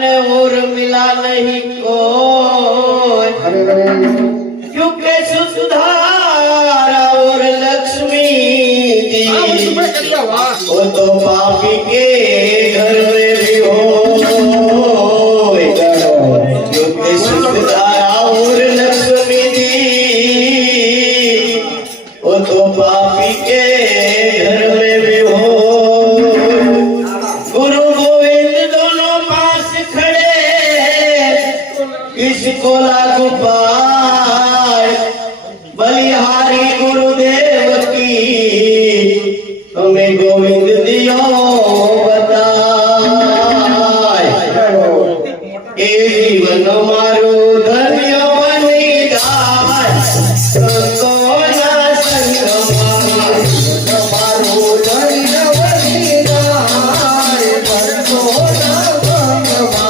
तने और मिला नहीं को क्योंकि सुधारा और लक्ष्मी जी। वो तो पापी के घर में Marijuana.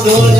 abandono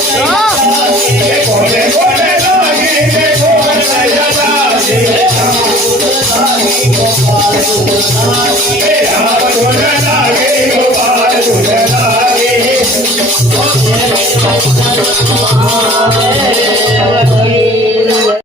Hare